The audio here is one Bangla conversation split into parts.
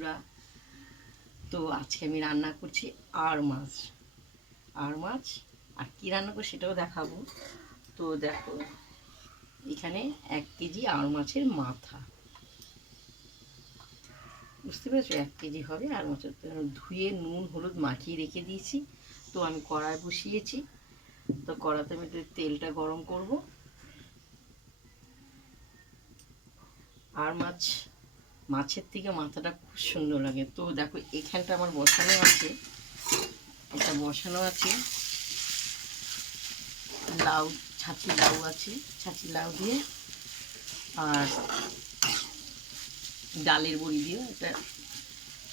বন্ধুরা। তো আজকে আমি রান্না করছি আর মাছ। আর মাছ? আর কী রান্না করছি সেটাও দেখাবো। তো দেখো, এখানে এক কেজি আর মাছের মাথা। বুঝতে পেরেছ? এক কেজি হবে, আর মাছের ধুয়ে নুন, হলুদ মাখিয়ে রেখে দিয়েছি। তো আমি কড়াই বসিয়েছি। তো কড়াতে আমি তেলটা গরম করব। আর মাছ মাছের থেকে মাথাটা খুব সুন্দর লাগে। তো দেখো, এখানটা আমার বসানো আছে। এটা বসানো আছে। লাউ, ছাঁচি লাউ আছে। ছাঁচি লাউ দিয়ে আর ডালের বড়ি দিয়ে এটা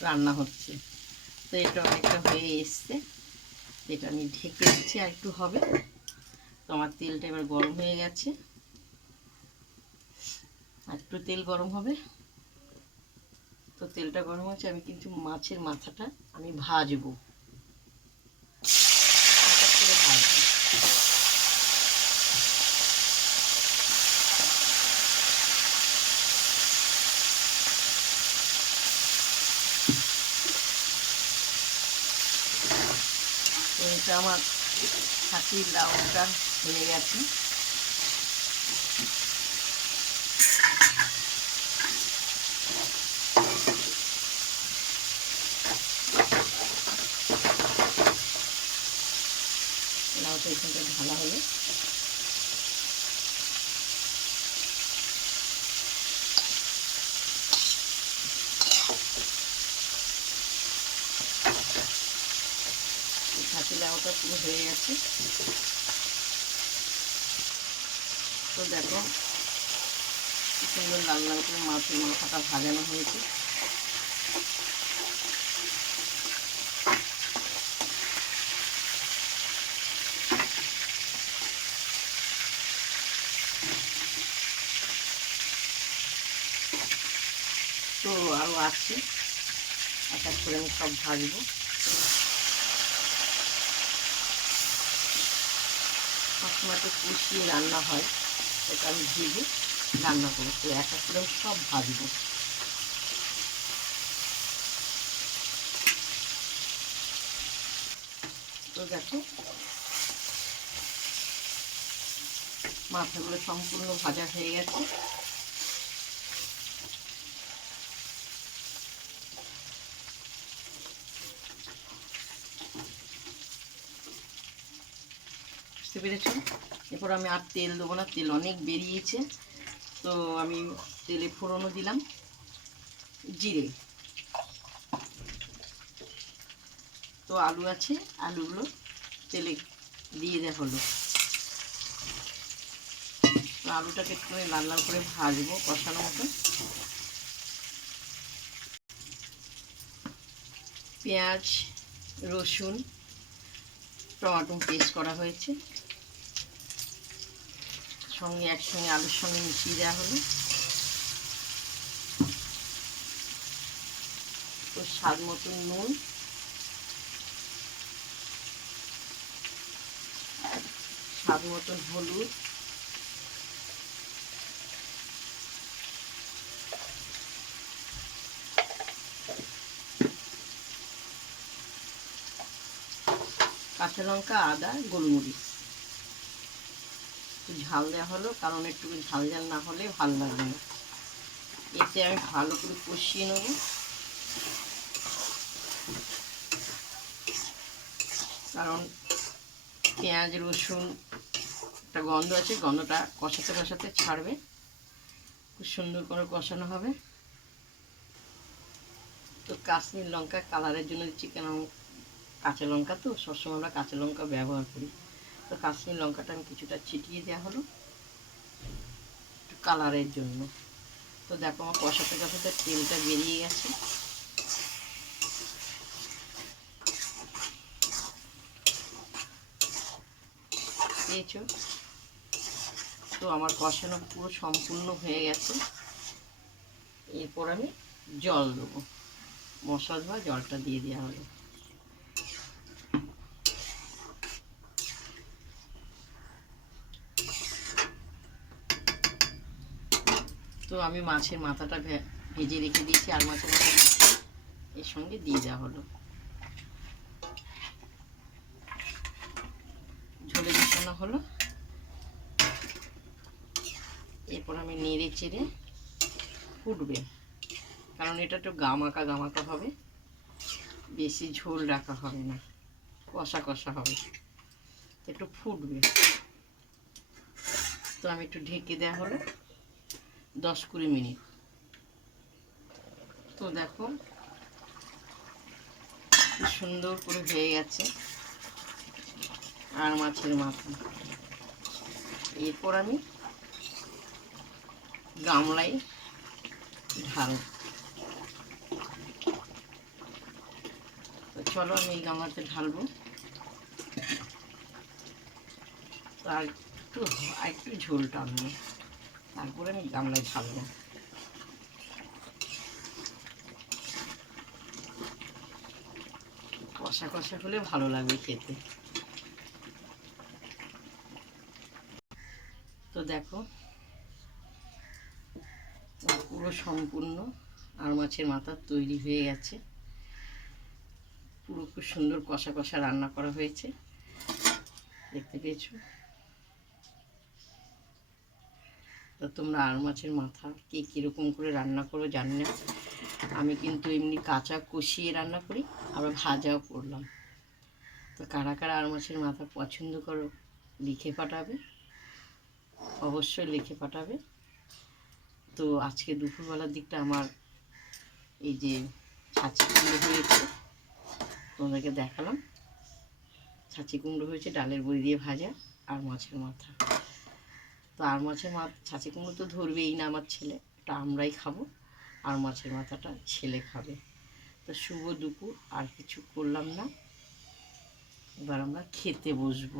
রান্না হচ্ছে। তো এটা অনেকটা হয়ে এসছে। এটা আমি ঢেকে দিচ্ছি, আর একটু হবে। তো আমার তেলটা এবার গরম হয়ে গেছে। আর একটু তেল গরম হবে। তো তেলটা গরম হয়েছে, আমি কিন্তু মাছের মাথাটা আমি ভাজবো। আমার খাসির লাউটা হয়ে গেছে। লাউটা এখানটা ঢালা খাসি লাউটা পুরো হয়ে গেছে। তো দেখো সুন্দর লাল লাল করে মাছের মাথাটা ভাজানো হয়েছে। আরও এক এক করে আমি সব ভাজবো। সবসময় তো কষিয়ে রান্না হয়, সেটা আমি ভেজে রান্না করব। তো এক করে আমি সব ভাজবো। তো দেখো, মাথাগুলো সম্পূর্ণ ভাজা হয়ে গেছে। বুঝতে পেরেছ? এরপর আমি আর তেল দেবো না, তেল অনেক বেরিয়েছে। তো আমি তেলে ফোড়নও দিলাম। জিরে। তো আলু আছে, আলুগুলো তেলে দিয়ে দেওয়া হলো। আলুটাকে একটু লাল লাল করে ভাজবো কষানো মতো। পেঁয়াজ, রসুন, টমাটো পেস্ট করা হয়েছে। সঙ্গে একসঙ্গে আলুর সঙ্গে মিশিয়ে দেওয়া হলো। তো স্বাদ মতন নুন। স্বাদ মতন হলুদ। কাঁচা লঙ্কা, আদা, গোলমরিচ। ঝাল দেওয়া হলো, কারণ একটু ঝাল ঝাল না হলে ভালো লাগবে না। এতে আমি ভালো করে কষিয়ে নেব। কারণ পেঁয়াজ, রসুন, একটা গন্ধ আছে, গন্ধটা কষাতে কষাতে ছাড়বে। খুব সুন্দর করে কষানো হবে। তো কাশ্মীর লঙ্কা কালারের জন্য দিচ্ছি কেন কাঁচা লঙ্কা তো সবসময় আমরা কাঁচা লঙ্কা ব্যবহার করি। তো কাশ্মীর লঙ্কাটা আমি কিছুটা ছিটিয়ে দেওয়া হলো। কালারের জন্য। তো দেখো আমার কষাতে কষাতে তেলটা বেরিয়ে গেছে। তো আমার কষানো পুরো সম্পূর্ণ হয়ে গেছে। এরপর আমি জল দেবো। মশলা ধোয়া জলটা দিয়ে দেওয়া হলো। তো আমি মাছের মাথাটা ভেজে রেখে দিয়েছি আর মাছের মাথা এর সঙ্গে দিয়ে দেওয়া হলো। ঝোলে মিশানো হলো। এরপর আমি নেড়ে চেড়ে ফুটবে। কারণ এটা একটু গামাকা গামাকা হবে। বেশি ঝোল রাখা হবে না। কষা কষা হবে। একটু ফুটবে। তো আমি একটু ঢেকে দেওয়া হলো। দশ কুড়ি মিনিট। তো দেখো সুন্দর করে হয়ে গেছে আর মাছের মাথা। এরপর আমি গামলায় ঢাল তো চলো আমি এই গামলাতে ঢালবো। আর একটু আর একটু ঝোল টানবো। তারপরে আমি গামলায় ঢালবো। কষা কষা হলে ভালো লাগবে খেতে। তো দেখো পুরো সম্পূর্ণ আর মাছের মাথা তৈরি হয়ে গেছে। পুরো খুব সুন্দর কষা কষা রান্না করা হয়েছে। দেখতে পেয়েছ? তো তোমরা আর মাছের মাথা কে কীরকম করে রান্না করো জানি না। আমি কিন্তু এমনি কাঁচা কষিয়ে রান্না করি, আবার ভাজাও করলাম। তো কারা কারা আর মাছের মাথা পছন্দ করো, লিখে পাঠাবে। অবশ্যই লিখে পাঠাবে। তো আজকে দুপুরবেলার দিকটা আমার এই যে ছাঁচি কুমড়ো হয়েছে, তোমাদেরকে দেখালাম। ছাঁচি কুমড়ো হয়েছে, ডালের বড়ি দিয়ে ভাজা আর মাছের মাথা। তো আর মাছের মাথা ছাঁচে কুমড়ো তো ধরবেই না আমার ছেলে। এটা আমরাই খাব, আর মাছের মাথাটা ছেলে খাবে। তো শুভ দুপুর, আর কিছু করলাম না। এবার আমরা খেতে বসবো।